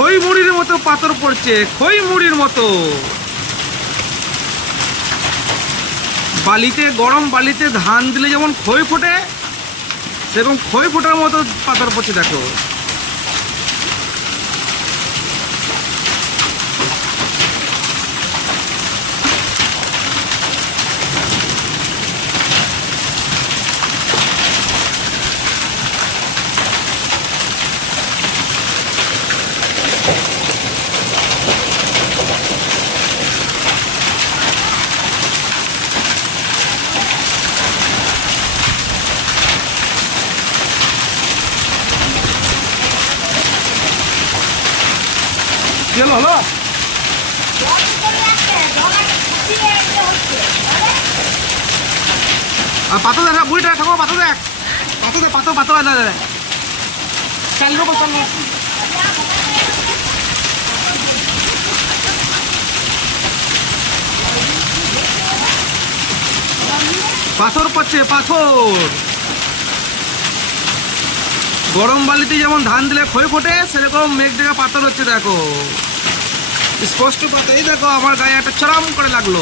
খই মুড়ির মতো পাথর পড়ছে খই মুড়ির মতো। বালিতে, গরম বালিতে ধান দিলে যেমন খই ফোটে, সেরকম খই ফোটার মতো পাথর পড়ছে, দেখো। কি হলো? হলো পাথর দেখা, বুড়িটা ঠাকুর পাথর দেখ। পাথর দেখ পাথর পাথর দেখ দেখ। চালিয়ে দেবো চালিয়ে পাথর পড়ছে, পাথর। গরম বালিতে যেমন ধান দিলে ক্ষয় ফোটে, সেরকম মেঘ দেখে পাথর হচ্ছে, দেখো। স্পষ্ট পাতে, এই দেখো, আমার গায়ে একটা চরম করে লাগল।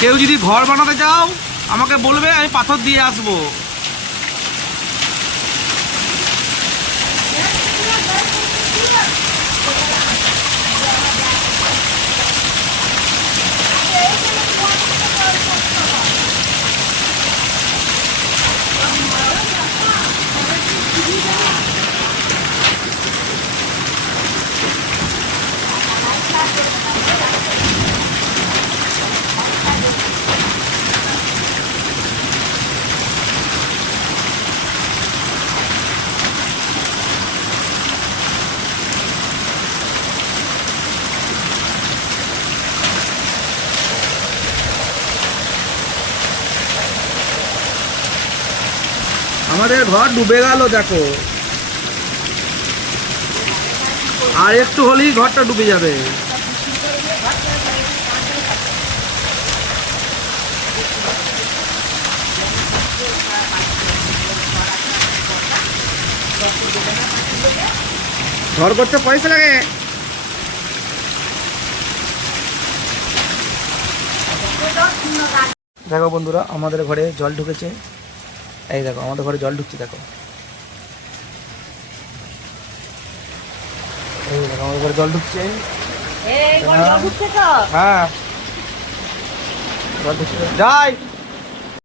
কেউ যদি ঘর বানাতে চাও, আমাকে বলবে, আমি পাথর দিয়ে আসব। আমাদের ঘর ডুবে গেল দেখো। আর একটু হলেই ঘরটা ডুবে যাবে। ঘর করতে পয়সা লাগে। দেখো বন্ধুরা আমাদের ঘরে জল ঢুকেছে। এই দেখো আমাদের ঘরে জল ঢুকছে দেখো। এই দেখো আমাদের ঘরে জল ঢুকছে। হ্যাঁ। জল ঢুকছে। যাই।